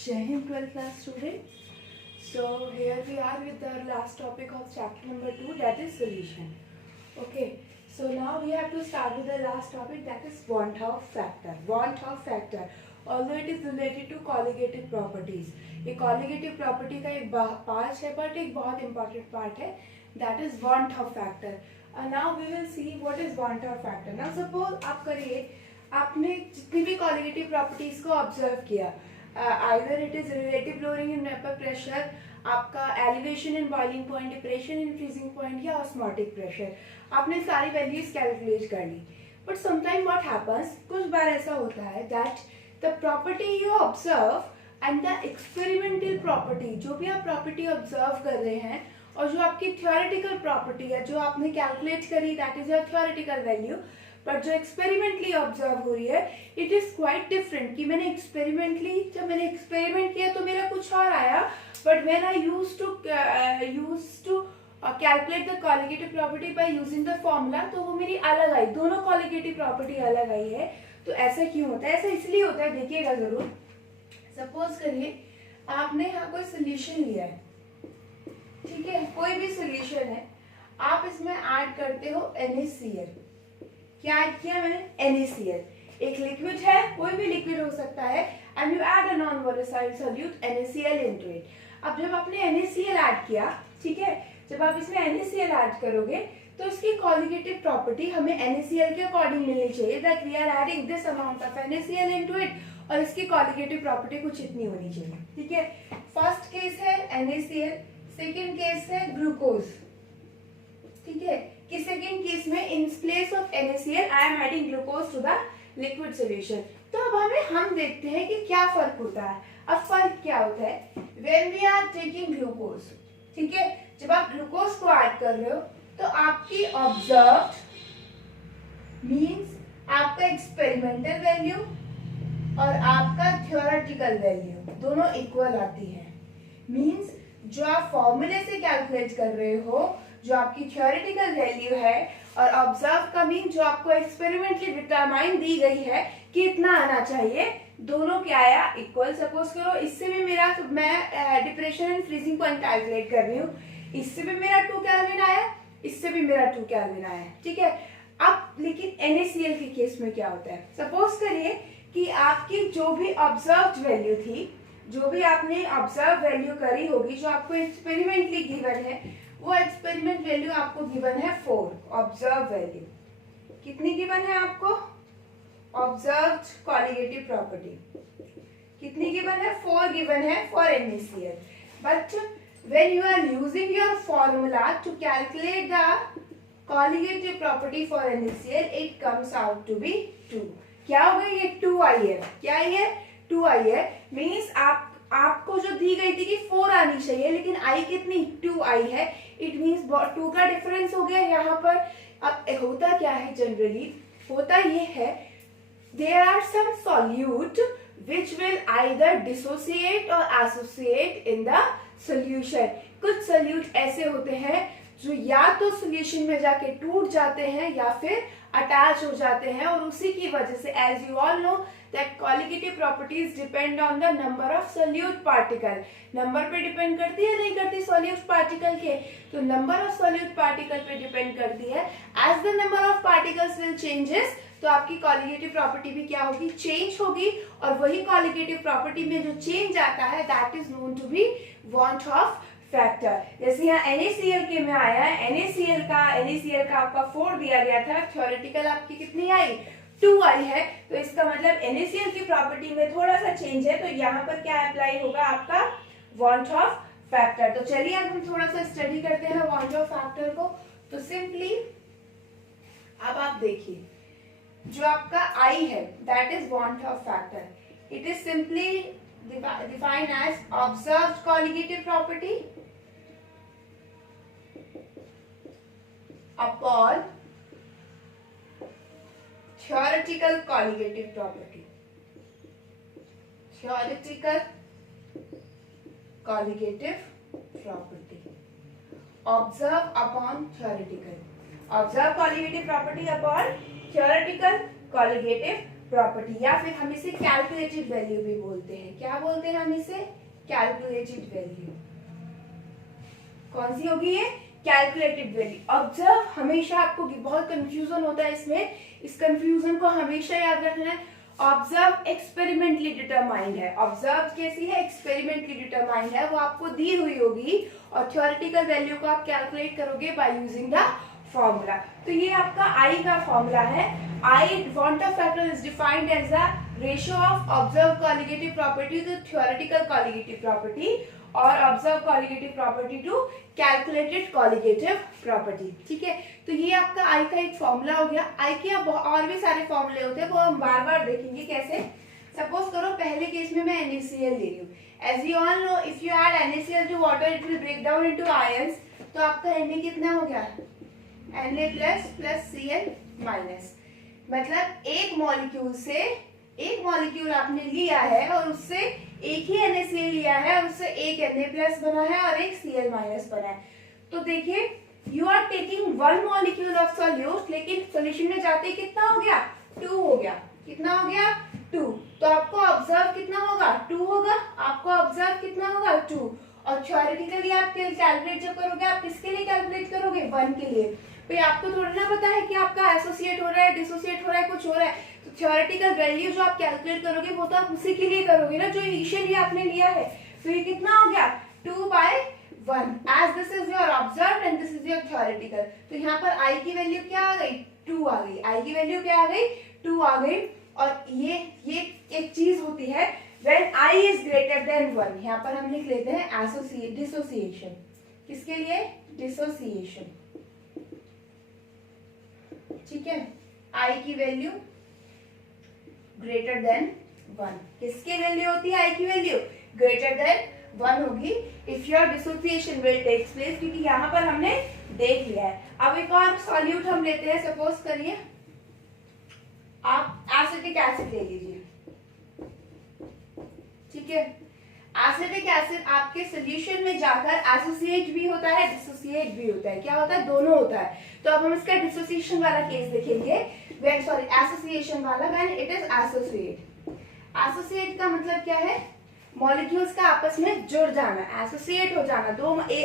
Jai Hind 12th class student. So here we are with the last topic of chapter number 2, that is solution. Okay, so now we have to start with the last topic, that is want of factor. Want of factor, although it is related to colligative properties. ये colligative property का एक part है, but एक बहुत important part है, that is want of factor. And now we will see what is want of factor. Now suppose आप करिए, आपने जितनी भी colligative properties को observe किया, either it is relative lowering in vapor pressure, आपका elevation in boiling point, depression in freezing point या osmotic pressure, आपने सारी values calculate कर ली. But sometimes what happens, कुछ बार ऐसा होता है that the property you observe and the experimental property, जो भी आप property observe कर रहे हैं और जो आपकी theoretical property है, जो आपने calculate करी, that is your theoretical value, but जो एक्सपेरिमेंटली ऑब्जर्व हो रही है इट इज क्वाइट डिफरेंट. कि मैंने एक्सपेरिमेंटली जब मैंने एक्सपेरिमेंट किया तो मेरा कुछ और आया, but when I used to calculate the colligative property by using the formula, तो वो मेरी अलग आई, दोनों कॉलिगेटिव प्रॉपर्टी अलग आई है. तो ऐसा क्यों होता है? ऐसा इसलिए होता है, देखिएगा जरूर. सपोज करिए आपने यहाँ कोई सोल्यूशन लिया है, ठीक है, कोई भी सोल्यूशन है, आप इसमें ऐड करते हो NaCl. क्या ऐड किया मैंने? NaCl. एक लिक्विड है, कोई भी लिक्विड हो सकता है, and you add a non volatile solute NaCl into it. अब जब आपने NaCl ऐड किया, ठीक है, जब आप इसमें NaCl ऐड करोगे तो इसकी कॉलिगेटिव प्रॉपर्टी हमें NaCl के अकॉर्डिंग मिलनी चाहिए, that we are adding this amount of NaCl into it, और इसकी कॉलिगेटिव प्रॉपर्टी कुछ इतनी होनी चाहिए. ठीक है, फर्स्ट केस है NaCl, सेकेंड केस है ग्लूकोज. ठीक है, कि सेकेंड केस में in place of NaCl I am adding glucose to the liquid solution. तो अब हम देखते हैं कि क्या फर्क होता है. अब फर्क क्या होता है? When we are taking glucose, ठीक है, जब आप ग्लूकोज को ऐड कर रहे हो तो आपकी ऑब्जर्व्ड मींस आपका एक्सपेरिमेंटल वैल्यू और आपका थ्योरेटिकल वैल्यू दोनों इक्वल आती है. मींस जो आप फॉर्मूले से कैलकुलेट कर रहे हो, जो आपकी थ्योरेटिकल वैल्यू है, और ऑब्जर्व का मीन जो आपको एक्सपेरिमेंटली डिटरमाइन दी गई है कि इतना आना चाहिए, दोनों क्या आया? इक्वल. सपोज करो इससे भी मेरा, मैं depression and freezing point calculate कर रही हूँ, इससे भी मेरा 2 केल्विन आया, इससे भी मेरा 2 केल्विन आया. ठीक है, अब लेकिन NaCl के केस में क्या होता है? सपोज करिए कि आपकी जो भी ऑब्जर्व्ड वैल्यू थी, जो भी आपने ऑब्जर्व वैल्यू करी होगी, जो आपको एक्सपेरिमेंटली गिवन है, वो एक्सपेरिमेंट वैल्यू आपको गिवन है 4. ऑब्जर्व वैल्यू कितनी गिवन है आपको? ऑब्जर्व्ड कॉलिगेटिव प्रॉपर्टी कितनी गिवन है? 4 गिवन है for NaCl. But when you are using your formula to calculate the colligative property for NaCl, it comes out to be 2. क्या हो गई? ये 2 आई है. क्या आई है? 2 आई है. मीन्स आपको जो दी गई थी कि 4 आनी चाहिए, लेकिन आई कितनी? 2 आई है. इट मीन्स 2 का डिफरेंस हो गया यहाँ पर. अब होता क्या है? जनरली होता ये है, there are some solute which will either dissociate or associate in the solution. कुछ solute ऐसे होते हैं जो या तो solution में जाके टूट जाते हैं या फिर अटैच हो जाते हैं, और उसी की वजह से as you all know that colligative properties depend on the number of solute particle. Number पे डिपेंड करती है, नहीं करती solute particle के? तो number of solute particle पे डिपेंड करती है. as the number of particles will changes, तो आपकी कॉलिगेटिव प्रॉपर्टी भी क्या होगी? चेंज होगी. और वही कॉलिगेटिव प्रॉपर्टी में जो चेंज आता है that is known to be van't Hoff factor. जैसे यहाँ NaCl के में आया है, NaCl का आपका 4 दिया गया था, थ्योरेटिकल आपकी कितनी आई? 2 आई है. तो इसका मतलब NaCl की प्रॉपर्टी में थोड़ा सा चेंज है, तो यहाँ पर क्या अप्लाई होगा? आपका वांट ऑफ फैक्टर. तो चलिए अब हम थोड़ा सा स्टडी करते हैं वांट ऑफ फैक्टर को. तो सिंपली अब आप देखिए, जो आपका I है that is van't Hoff factor. It is simply defined as observed colligative property upon theoretical colligative property. Theoretical colligative property. Observe upon theoretical. Observe colligative property upon theoretical colligative property, या फिर हम इसे calculated value भी बोलते हैं। क्या बोलते हैं हम इसे? Calculated value. कौन सी होगी ये? Calculated value. ऑब्जर्व, हमेशा आपको बहुत कंफ्यूजन होता है इसमें, इस कंफ्यूजन को हमेशा याद रखना है। ऑब्जर्व एक्सपेरिमेंटली डिटरमाइंड है। ऑब्जर्व कैसी है? एक्सपेरिमेंटली डिटरमाइंड है, वो आपको दी हुई होगी और थ्योरेटिकल वैल्यू को आप कैलकुलेट करोगे बाय यूजिंग द फॉर्मूला। तो ये आपका आई का फॉर्मूला है। I van't Hoff factor is defined as the ratio of observe colligative property to theoretical colligative property और observe colligative property to calculated colligative property. ठीक है, तो ये आपका आई का एक फॉर्मूला हो गया। आई के अब और भी सारे फॉर्मूले होते हैं, वो हम बार बार देखेंगे कैसे। सपोज करो पहले केस में मैं NaCl ले रही हूँ। As you all know, if you add NaCl to water it will break down into ions. तो आपका Na कितना हो गया? Na plus Cl minus. मतलब एक मॉलिक्यूल आपने लिया है और उससे एक ही NaCl लिया है और उससे एक Na प्लस बना है और एक Cl माइनस बना है। तो देखिए, you are taking one molecule of solute, लेकिन सॉल्यूशन में जाते कितना हो गया? 2 हो गया। कितना हो गया? 2। तो आपको ऑब्जर्व कितना होगा? 2 होगा। आपको ऑब्जर्व कितना होगा? 2। और थ्योरेटिकली आप कैलकुलेट जब करोगे, आप किसके लिए कैलकुलेट करोगे? 1 के लिए। भाई आपको थोड़ा ना पता है कि आपका एसोसिएट हो रहा है, डिसोसिएट हो रहा है, कुछ हो रहा है। तो थ्योरेटिकल वैल्यू जो आप कैलकुलेट करोगे वो तो आप उसी के लिए करोगे ना, जो इनिशियली आपने लिया है। तो ये कितना हो गया? 2/1, as this is your observed and this is your theoretical। तो यहाँ पर I की वैल्यू क्या आ गई? 2 आ गई। I की वैल्यू क्या आ गई? 2 आ गई। और ये एक चीज होती है when I is greater than 1, यहाँ पर हम लिख लेते हैं डिसोसिएशन। किसके लिए? डिसोसिएशन। ठीक है, I की वैल्यू ग्रेटर देन 1। किसकी वैल्यू होती है? I की वैल्यू ग्रेटर देन 1 होगी if your dissociation will takes place, क्योंकि यहाँ पर हमने देख लिया है। अब एक और सॉल्यूट हम लेते हैं। सपोज करिए आप एसिटिक एसिड ले लीजिए। ठीक है, एसिटिक एसिड आपके सोल्यूशन में जाकर एसोसिएट भी होता है, डिसोसिएट भी होता है। क्या होता है? दोनों होता है। तो अब हम इसका डिसोसिएशन वाला केस देखेंगे, एसोसिएशन वाला, when it is associate. Associate का मतलब क्या है? मॉलिक्यूल्स का आपस में जुड़ जाना, एसोसिएट हो जाना।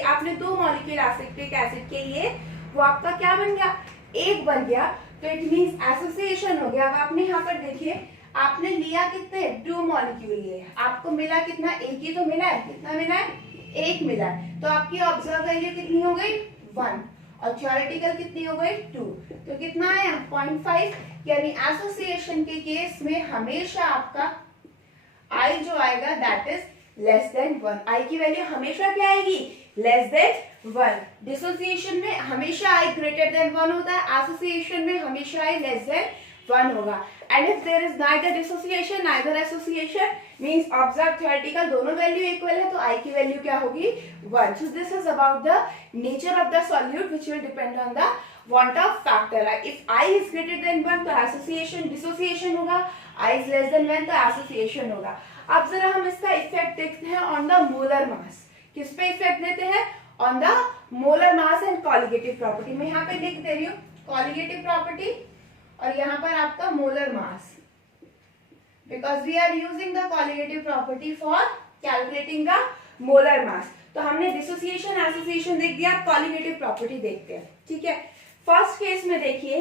आपने 2 मॉलिक्यूल एसिटिक एसिड के लिए, वो आपका क्या बन गया? एक बन गया। तो इट मींस एसोसिएशन हो गया। अब आपने यहाँ पर देखिए, आपने लिया कितने? 2 मॉलिक्यूल लिए, आपको मिला कितना? एक ही तो मिला है। कितना मिला है? 1 मिला है। तो आपकी ऑब्जर्व वैल्यू कितनी हो गई? 1। और थ्योरेटिकल कितनी हो गई? 2। तो कितना आया? 0.5। यानी एसोसिएशन के केस में हमेशा आपका I जो आएगा that is less than 1। I की वैल्यू हमेशा क्या आएगी? Less than 1। डिसोसिएशन में हमेशा I ग्रेटर देन 1 होता है, एसोसिएशन में हमेशा I लेस देन 1 होगा। And if there is neither dissociation neither association means observe theoretical दोनों वैल्यू इक्वल है, तो I की वैल्यू क्या होगी? 1। So this is about the nature of the solute which will depend on the want of factor। if I is greater than 1 तो association dissociation होगा, I is less than 1 तो association होगा। अब जरा हम इसका इफेक्ट देखते हैं ऑन द मोलर मास। किस पे इफेक्ट देते हैं? On the molar mass and colligative property. मैं यहाँ पे लिख दे रही हूँ कॉलिगेटिव प्रॉपर्टी और यहाँ पर आपका molar mass, because we are using the colligative property for calculating the molar mass. तो हमने डिसोसिएशन एसोसिएशन देख दिया, कॉलिगेटिव प्रॉपर्टी देखते हैं। ठीक है, फर्स्ट केस में देखिए,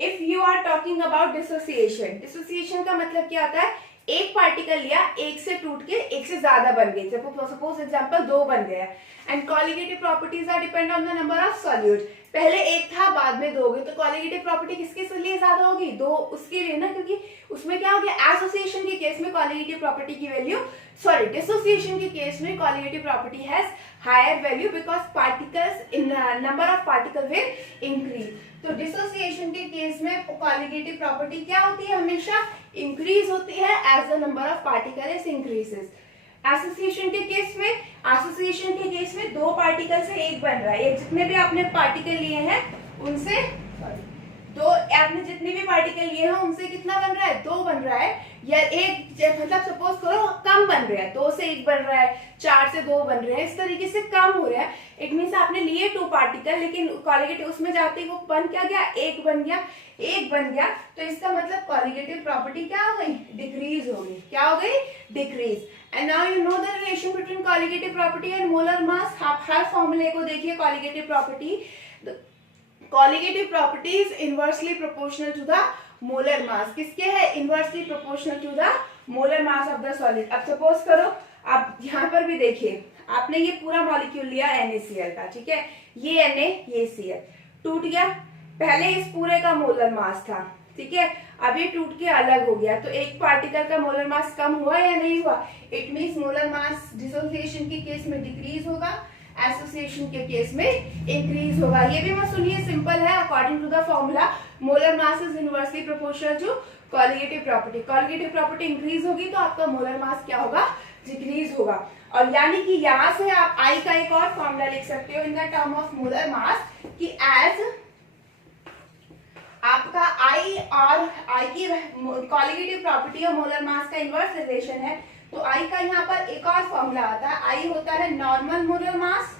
if you are talking about dissociation, dissociation का मतलब क्या होता है? एक पार्टिकल लिया, एक से टूट के एक से ज्यादा बन गए, सपोज एग्जांपल 2 बन गया। And colligative properties are depend on the number of solute. पहले एक था, बाद में 2 हो गए, तो कॉलिगेटिव प्रॉपर्टी किसके लिए ज्यादा होगी? 2 उसके लिए ना, क्योंकि उसमें क्या हो गया? एसोसिएशन के केस में कॉलिगेटिव प्रॉपर्टी की वैल्यू, सॉरी डिसोसिएशन के केस में colligative property has higher value because particles in number of particle will increase. तो डिसोसिएशन के केस में कॉलिगेटिव प्रॉपर्टी क्या होती है? हमेशा इंक्रीज होती है as the number of particle is increases. Association के केस में 2 पार्टिकल से एक बन रहा है, ये जितने भी आपने पार्टिकल लिए हैं उनसे दो, आपने जितने भी पार्टिकल लिए हैं उनसे कितना बन रहा है, 2 बन रहा है, या एक, मतलब सपोज करो कम बन रहा है, 2 से 1 बन रहा है, 4 से 2 बन रहे हैं, इस तरीके से कम हो रहा है। इट मीन्स आपने लिए 2 पार्टिकल, लेकिन कॉलीगेटिव उसमें जाते ही वो बन क्या गया, 1 बन गया, 1 बन गया, तो इसका मतलब कॉलीगेटिव प्रॉपर्टी क्या हो गई, डिक्रीज हो गई, क्या हो गई, decrease. And now you know the relation between colligative property and molar mass. आप हर फॉर्मूले को देखिए, colligative property, colligative property is inversely proportional to the molar mass. किसके है, inversely proportional to the molar mass of the solid. अब suppose करो, आप यहाँ पर भी देखिए, आपने ये पूरा मॉलिक्यूल लिया NaCl का, ठीक है, ये Na ये Cl टूट गया, पहले इस पूरे का मोलर मास था, ठीक है, अब ये टूट के अलग हो गया, तो एक पार्टिकल का मोलर मास कम हुआ या नहीं हुआ, it means molar mass dissociation के केस में डिक्रीज होगा, एसोसिएशन के केस में इंक्रीज होगा। ये भी मत सुनिए, सिंपल है, according to the formula molar mass is inversely proportional to colligative property. Colligative property increase होगी तो आपका मोलर मास क्या होगा, डिक्रीज होगा। और यानी कि यहां से आप आई का एक और फॉर्मूला लिख सकते हो in the term of molar mass, कि एज आपका आई और आई की कॉलीगेटिव प्रॉपर्टी और मोलर मास का इनवर्स रिलेशन है, तो आई का यहाँ पर एक और फॉर्मूला आता है, आई होता है normal molar mass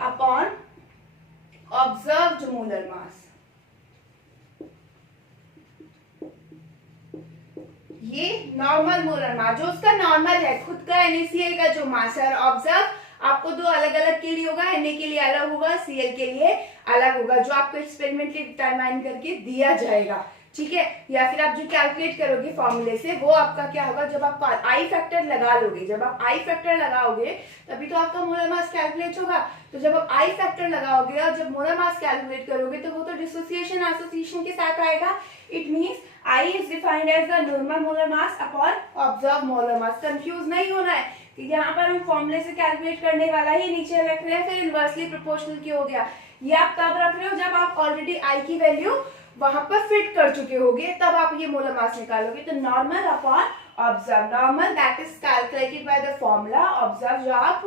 upon observed molar mass. ये नॉर्मल मोलर मास, जो उसका नॉर्मल है, खुद का NaCl का जो मास है, और ऑब्जर्व आपको दो अलग अलग के लिए होगा, Na के लिए अलग होगा, Cl के लिए अलग होगा, जो आपको एक्सपेरिमेंटली डिटरमाइन करके दिया जाएगा, ठीक है, या फिर आप जो कैलकुलेट करोगे फॉर्मूले से, वो आपका क्या होगा, जब आप आई फैक्टर लगा लोगे, जब आप आई फैक्टर लगाओगे तभी तो आपका मोलर मास कैलकुलेट होगा। तो जब आप आई फैक्टर लगाओगे और जब मोलर मास कैलकुलेट करोगे तो वो तो डिसोसिएशन एसोसिएशन के साथ आएगा। It means I is defined as the normal molar mass upon observe molar mass. Confuse नहीं होना है कि यहाँ पर हम फॉर्मूले से कैलकुलेट करने वाला ही नीचे रख रहे हैं, फिर इनवर्सली प्रोपोर्शनल क्यों हो गया। ये आप तब रख रहे हो जब आप ऑलरेडी आई की वैल्यू वहां पर फिट कर चुके होगे, तब आप ये मोलर मास निकालोगे। तो normal upon observe, normal that is calculated by the formula, observe जो आप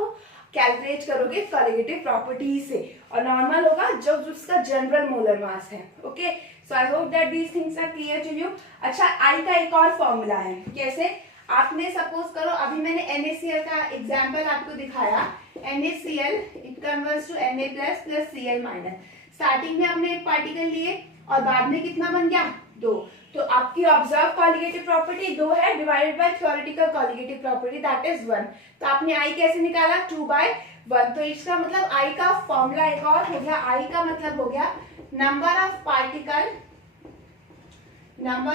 कैलकुलेट करोगे कॉलीगेटिव प्रॉपर्टी से, और नॉर्मल होगा जो उसका जनरल मोलर मास है। Okay, so I hope that these things are clear to you. अच्छा, आई का एक और फॉर्मूला है, कैसे, आपने सपोज करो अभी मैंने NaCl का एग्जांपल आपको दिखाया, NaCl it converts to Na plus plus Cl minus. Starting में हमने एक पार्टिकल लिए और बाद में कितना बन गया, 2। तो आपकी ऑब्जर्व कॉलीगेटिव प्रॉपर्टी 2 है, divided by theoretical colligative property that is 1। तो आपने आई कैसे निकाला, 2/1। तो इसका मतलब आई का फॉर्मूला एक और हो गया, आई का मतलब हो गया नंबर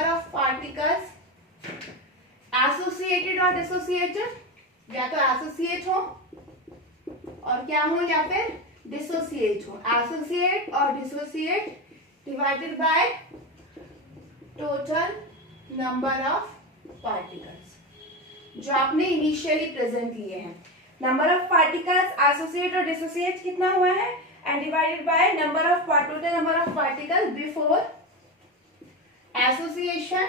ऑफ पार्टिकल्स एसोसिएटेड और डिसोसिएटेड, या तो एसोसिएट हो और क्या हो, या फिर डिसोसिएट हो। एसोसिएट और dissociate divided by total number of particles जो आपने इनिशियली प्रेजेंट लिए हैं। नंबर ऑफ पार्टिकल्स एसोसिएट और डिसोसिएट कितना हुआ है, and divided by number of total number of particle before association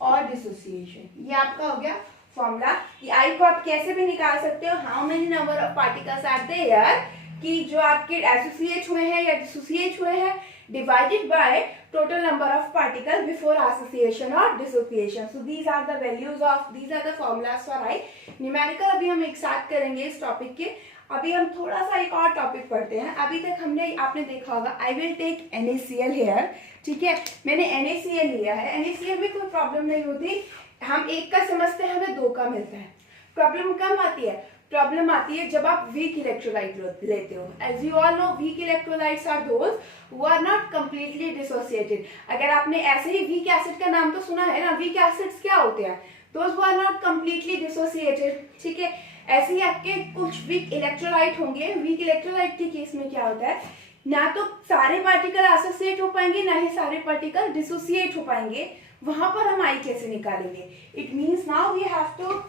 और डिसोसिएशन। ये आपका हो गया फॉर्मूला। कि आई को आप कैसे भी निकाल सकते हो, how many number of particles are there, कि जो आपके एसोसिएट हुए हैं या डिसोसिएट हुए हैं, divided by total number of particle before association or dissociation. So these are the values of, these are the formulas for I. Numerical अभी हम एक साथ करेंगे इस टॉपिक के। अभी हम थोड़ा सा एक और टॉपिक पढ़ते हैं। अभी तक हमने, आपने देखा होगा, I will take NaCl here, ठीक है, मैंने NaCl लिया है। NaCl में कोई प्रॉब्लम नहीं होती, हम एक का समझते हैं, हमें 2 का मिलता है। प्रॉब्लम कब आती है, प्रॉब्लम आती है जब आप वीक इलेक्ट्रोलाइट लेते हो। As you all know, weak electrolytes are those who are not completely dissociated. अगर आपने ऐसे ही वीक एसिड का नाम तो सुना है ना, वीक एसिड्स क्या होते हैं, those who are not completely dissociated, ठीक है। ऐसे ही आपके कुछ वीक इलेक्ट्रोलाइट होंगे। वीक इलेक्ट्रोलाइट के केस में क्या होता है, ना तो सारे पार्टिकल एसोसिएट हो पाएंगे, ना ही सारे पार्टिकल डिसोसिएट हो पाएंगे। वहां पर हम आई कैसे निकालेंगे। It means now we have to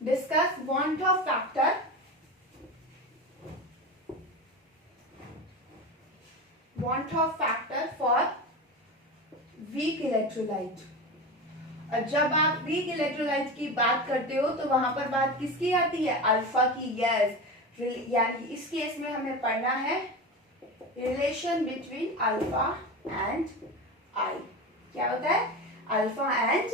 discuss want of factor for weak electrolyte। और जब आप वीक इलेक्ट्रोलाइट की बात करते हो तो वहां पर बात किसकी आती है, अल्फा की। यस, यानी इस केस में हमें पढ़ना है रिलेशन बिटवीन अल्फा एंड आई। क्या होता है? Alpha and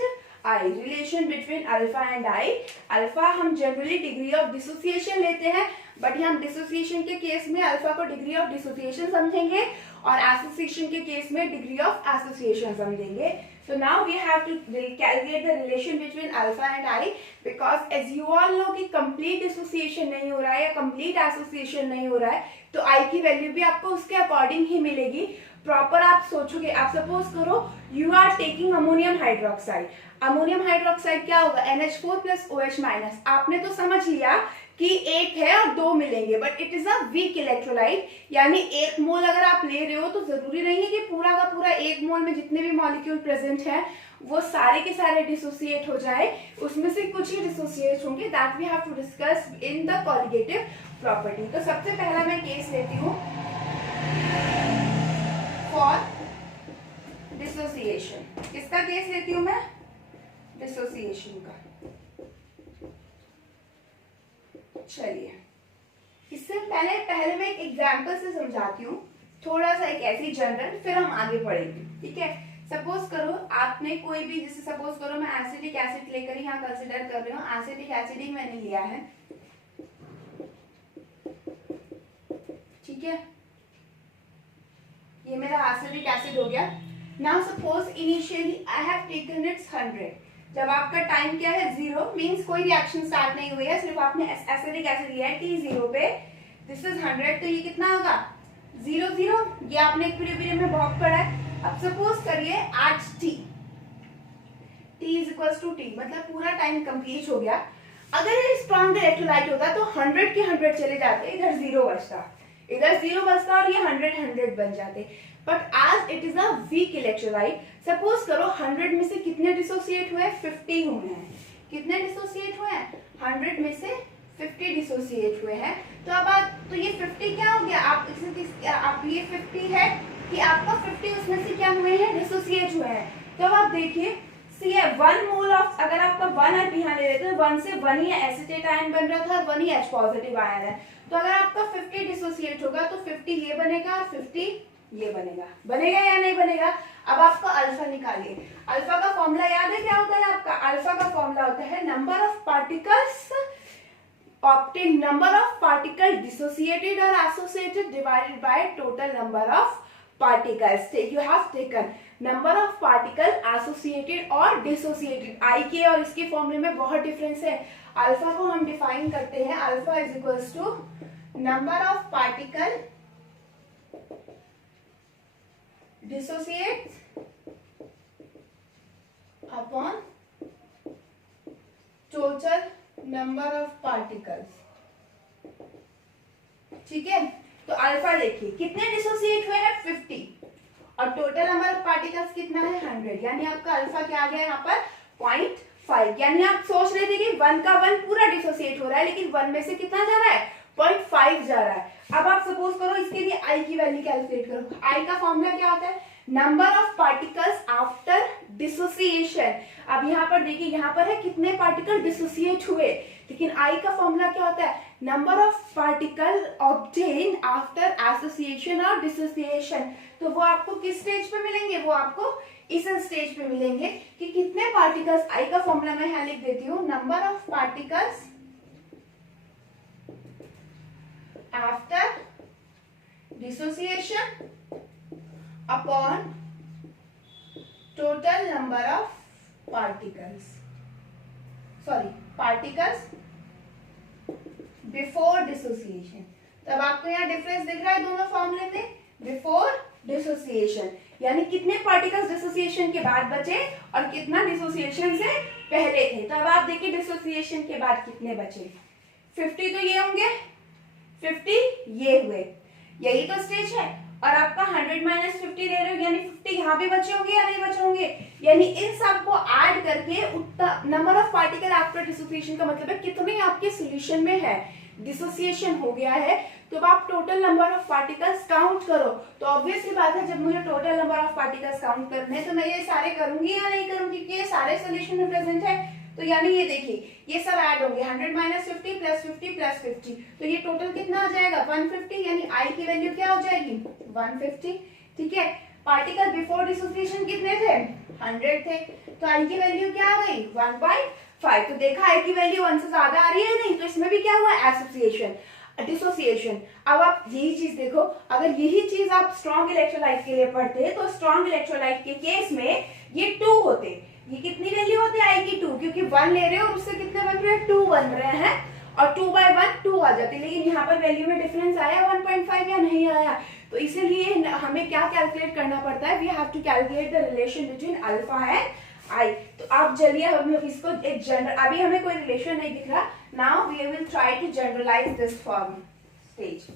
I, relation between alpha and I. Alpha हम जनरली डिग्री ऑफ डिसोसिएशन लेते हैं, बट हम डिसोसिएशन के केस में अल्फा को डिग्री ऑफ डिसोसिएशन समझेंगे और एसोसिएशन के केस में डिग्री ऑफ एसोसिएशन समझेंगे। So now we have to calculate the relation between alpha and I, because as you all know कि complete dissociation नहीं हो रहा है या complete association नहीं हो रहा है, तो I की वैल्यू भी आपको उसके अकॉर्डिंग ही मिलेगी। प्रॉपर आप सोचोगे, आप सपोज करो you are taking ammonium hydroxide. Ammonium hydroxide क्या होगा? NH4 + OH-। आपने तो समझ लिया कि एक है और दो मिलेंगे, but it is a weak electrolyte, यानी एक मोल अगर आप ले रहे हो तो जरूरी नहीं है कि पूरा का पूरा एक मोल में जितने भी मॉलिक्यूल प्रेजेंट हैं वो सारे के सारे डिसोसिएट हो जाए, उसमें से कुछ ही डिसोसिएट होंगे। That we have to discuss in the colligative property. तो सबसे पहला मैं केस लेती हूँ फॉर डिसोसिएशन। किसका केस लेती हूँ मैं? डिसोसिएशन का। चलिए, इससे पहले मैं एक एग्जांपल से समझाती हूँ, थोड़ा सा एक ऐसी जनरल, फिर हम आगे पढ़ेंगे। ठीक है? सपोज करो आपने कोई भी, जैसे सपोज करो मैं एसिटिक एसिड लेकर यहाँ कंसिडर कर रही हूँ, एसिटिक एसिड ही मैंने लिया है। ठीक है, ये मेरा एसिटिक एसिड हो गया। Now suppose initially I have taken it's 100। जब आपका टाइम क्या है? 0, मींस कोई रिएक्शन स्टार्ट नहीं हुई है, सिर्फ आपने एसिडिक एसिड लिया है T0 पे। दिस इज 100, तो ये कितना होगा? 0 0। ये आपने इक्विलिब्रियम में बहुत पढ़ा है। अब सपोज करिए आज T = T, मतलब पूरा टाइम कंप्लीट हो गया। अगर ये स्ट्रॉन्ग इलेक्ट्रोलाइट होता तो 100 के 100 चले जाते, इधर 0 बचता, इधर 0 बचता और ये 100 बन जाते। बट आज it is a weak electrolyte, suppose करो 100 में से कितने डिसोसिएट हुए? 50 हुए हैं। कितने डिसोसिएट हुए हैं? 100 में से 50 डिसोसिएट हुए हैं। तो अब तो ये 50 क्या हो गया? आप ये 50 है कि आपका 50 उसमें से क्या हुए हैं? डिसोसिएट हुए हैं। तो अब आप देखिए, सी है 1 मोल ऑफ, अगर आपका 1 आप यहाँ ले लेते हैं, 1 से 1 ही एसिटेट आयन बन रहा था, 1 ही H पॉजिटिव आयन है। तो अगर आपका 50 डिसोसिएट होगा तो 50 ये बनेगा और 50 ये बनेगा। बनेगा या नहीं बनेगा? अब आपका अल्फा निकालिए। अल्फा का फॉर्मूला याद है? क्या होता है आपका? अल्फा का फॉर्मूला होता है number of particles obtain, number of particle dissociated और associated divided by total number of particles. You have taken number of particle associated और dissociated। I के और इसके फॉर्मूले में बहुत डिफरेंस है। अल्फा को हम डिफाइन करते हैं, alpha is equals to number of particle dissociate upon total number of particles. ठीक है, तो अल्फा देखिए कितने डिसोसिएट हुए हैं? 50, और टोटल नंबर ऑफ पार्टिकल्स कितना है? 100, यानी आपका अल्फा क्या आ गया यहाँ पर? 0.5। यानी आप सोच रहे थे कि 1 का 1 पूरा डिसोसिएट हो रहा है, लेकिन 1 में से कितना जा रहा है? 0.5 जा रहा है। अब आप सपोज करो इसके लिए आई की वैल्यू कैलकुलेट करो। आई का फॉर्मूला क्या होता है? Number of particles after dissociation. अब यहाँ पर देखिए, यहाँ पर है कितने पार्टिकल डिसोसिएट हुए, लेकिन आई का फॉर्मूला क्या होता है? Number of particle obtain after association और डिसोसिएशन। तो वो आपको किस स्टेज पे मिलेंगे? वो आपको इस स्टेज पे मिलेंगे कि कितने पार्टिकल्स। आई का फॉर्मूला मैं यहाँ लिख देती हूँ, number of particles after dissociation upon total number of particles, sorry particles before dissociation. तब आपको यहाँ डिफरेंस दिख रहा है दोनों फॉर्मूले में? बिफोर डिसोसिएशन यानी कितने पार्टिकल्स डिसोसिएशन के बाद बचे और कितना डिसोसिएशन से पहले थे। तो अब आप देखिए डिसोसिएशन के बाद कितने बचे? 50 तो ये होंगे, 50 ये हुए, यही तो स्टेज है। और आपका 100 - 50 ले रहे हो, यानी 50 यहाँ पे बचे होंगे या नहीं बचे होंगे? यानी इन सब को ऐड करके number of particle after dissociation का मतलब है कितने आपके सॉल्यूशन में है, डिसोसिएशन हो गया है। तो अब आप total number of particles count करो। तो ऑब्वियस सी बात है, जब मुझे total number of particles count करने हैं तो मैं ये सारे करूंगी या नहीं करूंगी, क्योंकि ये सारे सॉल्यूशन में प्रेजेंट है। तो यानी ये देखिए ये सब ऐड होंगे 100 माइनस 50 प्लस 50 प्लस 50, तो ये टोटल कितना आ जाएगा 150, यानी आई की वैल्यू क्या हो जाएगी 150। ठीक है, पार्टिकल बिफोर डिसोसिएशन कितने थे 100 थे, तो आई की वैल्यू क्या आ गई 1/5। तो देखा आई की वैल्यू 1 से ज्यादा आ रही है नहीं, तो इसमें भी क्या हुआ एसोसिएशन डिसोसिएशन। अब आप यही चीज देखो, अगर यही चीज आप स्ट्रॉन्ग इलेक्ट्रोलाइट के लिए पढ़ते तो स्ट्रॉन्ग इलेक्ट्रोलाइट के केस में ये 2 होते, ये कितनी वैल्यू होती है आई की 2, क्योंकि 1 ले रहे हो और उससे कितने बन रहे हैं 2 बन रहे हैं, और 2/1 2 आ जाती है, लेकिन यहाँ पर वैल्यू में डिफरेंस आया 1.5 या नहीं आया, तो इसीलिए हमें क्या कैलकुलेट करना पड़ता है, we have to calculate the relation between alpha and I. तो आप चलिए हम इसको एक जनरल, अभी हमें कोई रिलेशन नहीं दिख रहा, now we will try to generalise this form stage.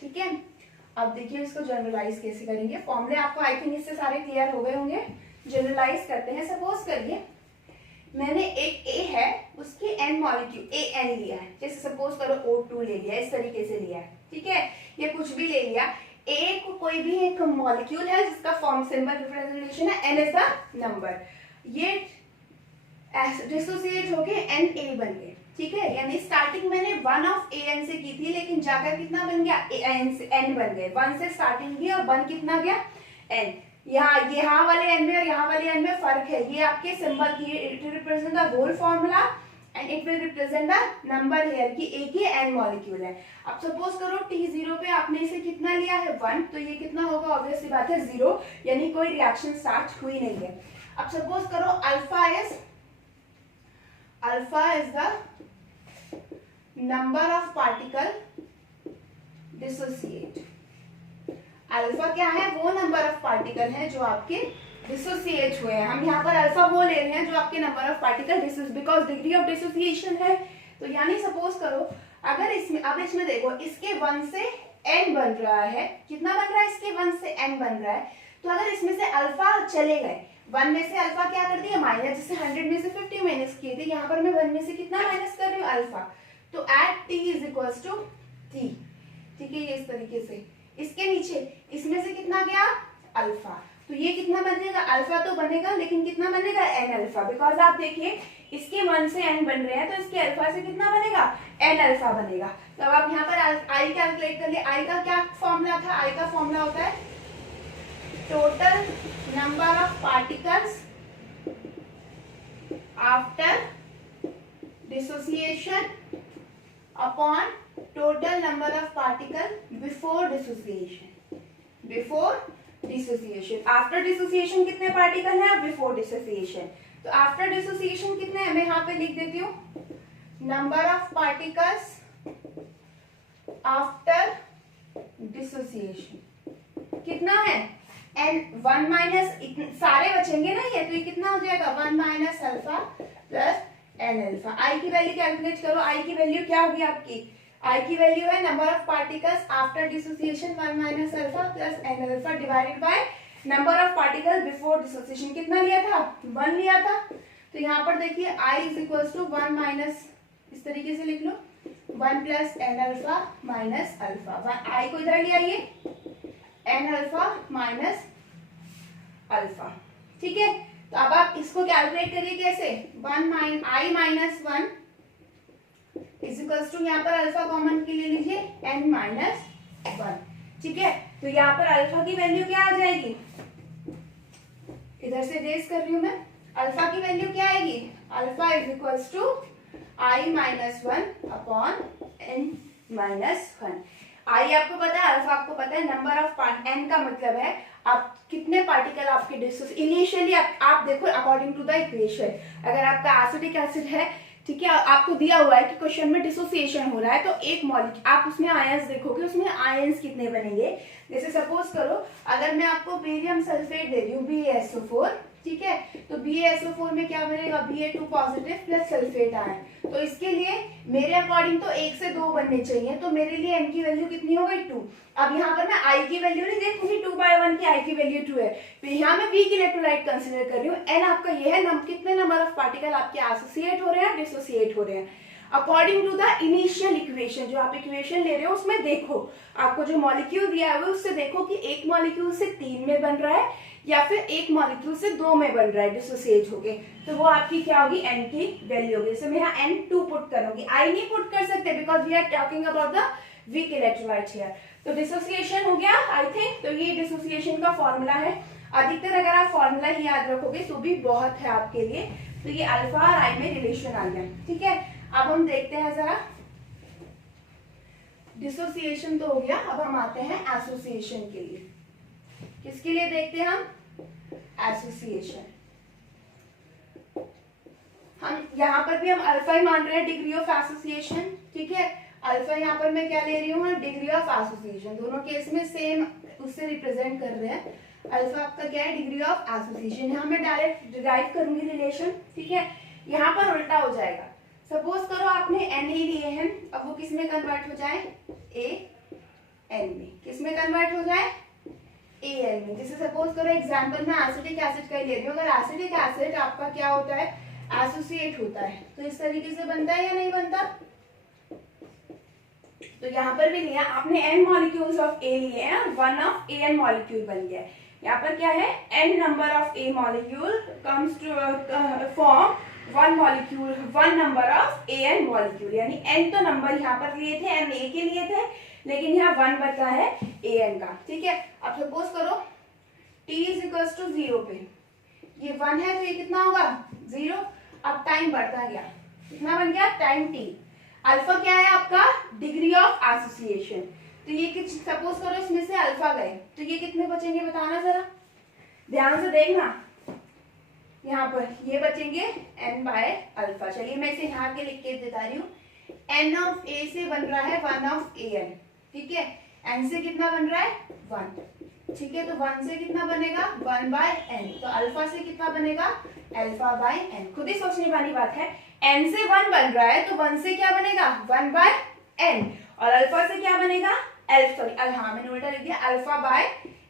ठीक है, अब देखिए इसको जनरलाइज कैसे करेंगे, फॉर्मूले आपको आई थिंक इससे सारे क्लियर हो गए होंगे। जनरलाइज करते हैं, सपोज करिए मैंने एक ए है उसकी n मॉलिक्यूल ए एन लिया है, जैसे सपोज करो O2 ले लिया, इस तरीके से लिया है। ठीक है, ये कुछ भी ले लिया, ए को कोई भी एक मॉलिक्यूल है जिसका फॉर्म सिंबल रिप्रेजेंटेशन है n इज द नंबर, ये डिसोसिएट होके Na बन गए। ठीक है, यानी स्टार्टिंग मैंने 1 ऑफ an से की थी, लेकिन जाकर कितना बन गया n बन गए, 1 से स्टार्टिंग की और 1 कितना गया n। यहाँ वाले n में और यहाँ वाले n में फर्क है, ये आपके सिंबल की, it represent the whole formula and it will represent the number here कि एक ही n मॉलिक्यूल है। अब सपोज करो t0 पे आपने इसे कितना लिया है 1, तो ये कितना होगा ऑब्वियस सी बात है 0, यानी कोई रिएक्शन स्टार्ट हुई नहीं है। अब सपोज करो alpha is the number of particle dissociate, alpha क्या है वो नंबर ऑफ पार्टिकल है जो आपके डिसोसिएट हुए हैं, हम यहाँ पर अल्फा वो ले रहे हैं जो आपके number of particle because degree of dissociation है। तो यानी सपोज करो अगर इसमें, अब इसमें देखो इसके 1 से n बन रहा है, कितना बन रहा है इसके 1 से n बन रहा है, तो अगर इसमें से अल्फा चले गए, 1 में से अल्फा क्या कर दिया माइनस, जैसे 100 में से 50 माइनस किए थे, यहाँ पर मैं 1 में से कितना माइनस कर रही हूँ अल्फा, तो at t is equals to 3। ठीक है, ये इस तरीके से, इसके नीचे इसमें से कितना गया अल्फा, तो ये कितना बनेगा अल्फा तो बनेगा, लेकिन कितना बनेगा n अल्फा, बिकॉज आप देखिए इसके 1 से n बन रहे हैं, तो इसके अल्फा से कितना बनेगा n अल्फा बनेगा। तो अब आप यहाँ पर आई कैलकुलेट कर लिए, आई का क्या फॉर्मूला था, आई का फॉर्मूला होता है total number of particles after dissociation upon total number of particle before dissociation, before dissociation, after dissociation कितने पार्टिकल हैं, before dissociation, तो after dissociation कितने हैं, मैं यहाँ पे लिख देती हूँ number of particles after dissociation कितना है n 1 माइनस, सारे बचेंगे ना ये, तो ये कितना हो जाएगा 1 minus alpha plus n alpha. I की वैल्यू कैलकुलेट करो, आई की वैल्यू क्या होगी आपकी, आई की वैल्यू है number of particles after dissociation 1 minus alpha plus n alpha divided by number of particle before dissociation, कितना लिया था 1 लिया था, तो यहाँ पर देखिए i is equals to 1 minus, इस तरीके से लिख लो 1 plus n alpha minus alpha, i को इधर ले आइए n अल्फा माइनस अल्फा। ठीक है, तो अब आप इसको कैलकुलेट करिए कैसे, 1 i minus 1 is equals to, यहाँ पर अल्फा कॉमन के लिए लीजिए n माइनस 1। ठीक है, तो यहाँ पर अल्फा की वैल्यू क्या आ जाएगी, इधर से रेस कर रही हूं मैं, अल्फा की वैल्यू क्या आएगी, alpha is equals to i minus 1 upon n minus 1। I आपको पता है, अल्फा आपको पता है, नंबर ऑफ n का मतलब है आप कितने पार्टिकल आपके डिसोस इनिशियली आप देखो अकॉर्डिंग टू द इक्वेशन, अगर आपका एसिटिक एसिड है, ठीक है, आपको दिया हुआ है कि क्वेश्चन में डिसोसिएशन हो रहा है, तो एक मॉलिक्यूल आप उसमें आयंस देखोगे, उसमें आयंस कितने बनेंगे, जैसे सपोज करो अगर मैं आपको बेरियम सल्फेट दे रही हूँ BaSO4, ठीक है, तो BaSO4 में क्या बनेगा Ba2 positive plus sulphate ion, तो इसके लिए मेरे अकॉर्डिंग तो 1 से 2 बनने चाहिए, तो मेरे लिए n की वैल्यू कितनी हो गई 2। अब यहाँ पर मैं i की वैल्यू नहीं देखूंगी, 2/1 की i की वैल्यू 2 है, तो यहाँ मैं वीक इलेक्ट्रोलाइट कंसीडर कर रही हूँ, n आपका ये है कितने नंबर ऑफ पार्टिकल आपके एसोसिएट हो रहे हैं, डिसोसिएट हो रहे हैं according to the initial equation. जो आप इक्वेशन ले रहे हो उसमें देखो, आपको जो मॉलिक्यूल दिया है उससे देखो कि एक मॉलिक्यूल से 3 में बन रहा है या फिर एक मॉलिक्यूल से दो में बन रहा है डिसोसिएट होके, तो वो आपकी क्या होगी, n की वैल्यू होगी। जैसे मैं यहाँ n2 पुट करूंगी, I नहीं पुट कर सकते because we are talking about the weak electrolyte here. तो डिसोसिएशन हो गया आई थिंक, तो ये डिसोसिएशन का फॉर्मूला है। अधिकतर अगर आप फॉर्मूला ही याद रखोगे तो भी बहुत है आपके लिए। तो ये अल्फा और आई में रिलेशन आ गया, ठीक है। अब हम देखते हैं जरा, डिसोसिएशन तो हो गया, अब हम आते हैं एसोसिएशन के लिए। किसके लिए देखते हैं हम, एसोसिएशन। हम यहाँ पर भी हम अल्फा ही मान रहे हैं, डिग्री ऑफ एसोसिएशन, ठीक है। अल्फा यहाँ पर मैं क्या ले रही हूँ, डिग्री ऑफ एसोसिएशन, दोनों केस में सेम उससे रिप्रेजेंट कर रहे हैं। अल्फा आपका क्या है, डिग्री ऑफ एसोसिएशन। यहाँ मैं डायरेक्ट डिराइव करूंगी रिलेशन, ठीक है। यहाँ पर उल्टा हो जाएगा, सपोज करो आपने एन ही लिए हैं, अब वो किस में कन्वर्ट हो जाए, ए एन में, किस में कन्वर्ट हो जाए, ए एन में। जैसे सपोज करो एग्जांपल में एसिटिक एसिड का ही ले रही हूँ, अगर एसिटिक एसिड आपका क्या होता है, एसोसिएट होता है, तो इस तरीके से बनता है या नहीं बनता। तो यहाँ पर भी लिया आपने n मॉलिक्यूल्स ऑफ A लिए हैं, वन ऑफ AN मॉलिक्यूल बन गया है। यहाँ पर क्या है, n number of A molecule comes to form one molecule, one number of AN molecule, यानी n तो नंबर यहाँ पर लिए थे, n A के लिए थे, लेकिन यहाँ वन बचा है AN का, ठीक है। अब सपोज करो T इज इक्वल्स टू 0 पे, ये 1 है तो ये कितना होगा 0। अब टाइम बढ़ता गया, कितना बन गया, टाइम T। अल्फा क्या है आपका, डिग्री ऑफ एसोसिएशन, तो ये सपोज करो इसमें से अल्फा गए, तो ये कितने बचेंगे बताना जरा, ध्यान से देखना। यहाँ पर ये बचेंगे n बाय अल्फा। चलिए मैं इसे यहाँ के लिख के बता रही हूँ, n ऑफ a से बन रहा है 1 ऑफ an, ठीक है। n से कितना बन रहा है 1, ठीक है। तो 1 से कितना बनेगा 1 बाय n, तो अल्फा से कितना बनेगा अल्फा बाय n। खुद ही सोचने वाली बात है, n से 1 बन रहा है तो 1 से क्या बनेगा 1 बाय n, और अल्फा से क्या बनेगा हाँ मैंने उल्टा लिख दिया, अल्फा बाय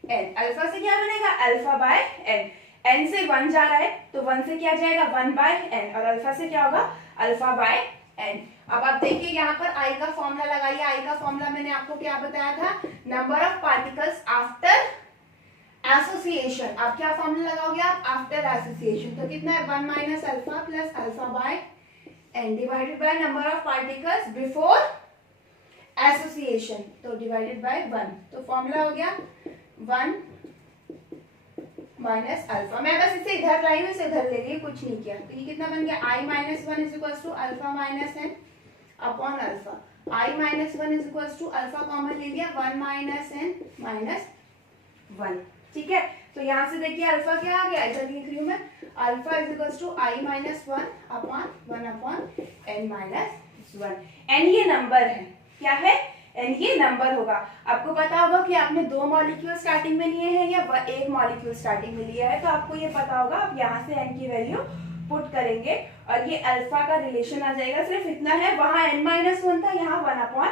n। अल्फा से क्या बनेगा अल्फा बाय n, n से 1 जा रहा है तो 1 से क्या जाएगा 1 बाय n, और अल्फा से क्या होगा अल्फा बाय n। अब आप देखिए यहाँ पर I का फॉर्मूला लगाइए। I का फॉर्मूला मैंने आपको क्या बताया था, number of particles after association. आप क्या फॉर्मूला लगाओगे आप, आफ्टर एसोसिएशन, तो कितना है 1 minus alpha plus alpha by n divided by number of particles before association, तो डिवाइडेड बाय 1, तो फॉर्मूला हो गया 1 माइनस अल्फा। मैं बस इसे इधर लाई हूँ, इसे इधर ले रही हूँ, कुछ नहीं किया। तो ये कितना बन गया, I minus 1 is equals to alpha minus n upon alpha. I minus 1 is equals to alpha common ले लिया, 1 माइनस n माइनस 1, ठीक है। तो यहाँ से देखिए अल्फा क्या आ गया, इधर लिख रही हूँ मैं, alpha is equals to I minus 1 upon n minus 1। n ये नंबर है, क्या है n ये नंबर होगा। आपको पता होगा कि आपने 2 मॉलिक्यूल स्टार्टिंग में लिए हैं या 1 मॉलिक्यूल स्टार्टिंग में लिया है, तो आपको ये पता होगा, आप यहाँ से n की वैल्यू पुट करेंगे और ये अल्फा का रिलेशन आ जाएगा। सिर्फ इतना है, वहां n माइनस 1 था, यहाँ 1 अपॉन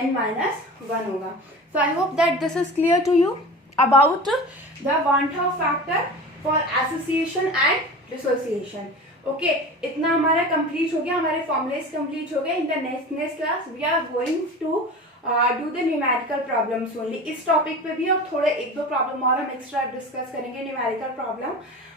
n माइनस 1 होगा। So I hope that this is clear to you about the वॉन-हाउ factor for association and dissociation. Okay, इतना हमारा कंप्लीट हो गया, हमारे फॉर्मुलेस कंप्लीट हो गए। In the next class we are going to do the numerical problems only. इस topic पे भी और थोड़े 1-2 प्रॉब्लम और हम एक्स्ट्रा डिस्कस करेंगे न्यूमेरिकल प्रॉब्लम।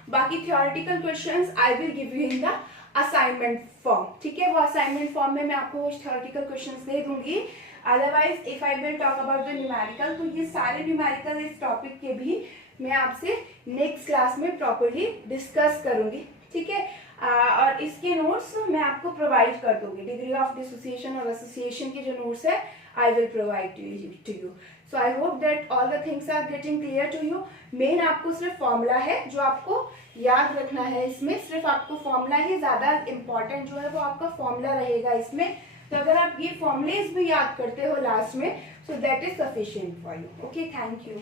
बाकी theoretical questions I will give you in the assignment form, ठीक है। वो असाइनमेंट फॉर्म में मैं आपको थियोरेटिकल क्वेश्चंस दे दूंगी। Otherwise if I will talk about the numerical, तो ये सारे न्यूमेरिकल इस टॉपिक के भी मैं आपसे नेक्स्ट क्लास में प्रॉपरली डिस्कस करूंगी, ठीक है। और इसके नोट्स मैं आपको प्रोवाइड कर दूंगी। डिग्री ऑफ डिसोसिएशन और एसोसिएशन के जो नोट्स है I will provide to you. So I hope that all the things are getting clear to you. Main आपको सिर्फ फॉर्मूला है जो आपको याद रखना है, इसमें सिर्फ आपको फॉर्मूला ही ज्यादा इम्पोर्टेंट जो है वो आपका फॉर्मूला रहेगा इसमें। तो अगर आप ये फॉर्मुलेज भी याद करते हो लास्ट में, so that is sufficient for you. Okay, thank you.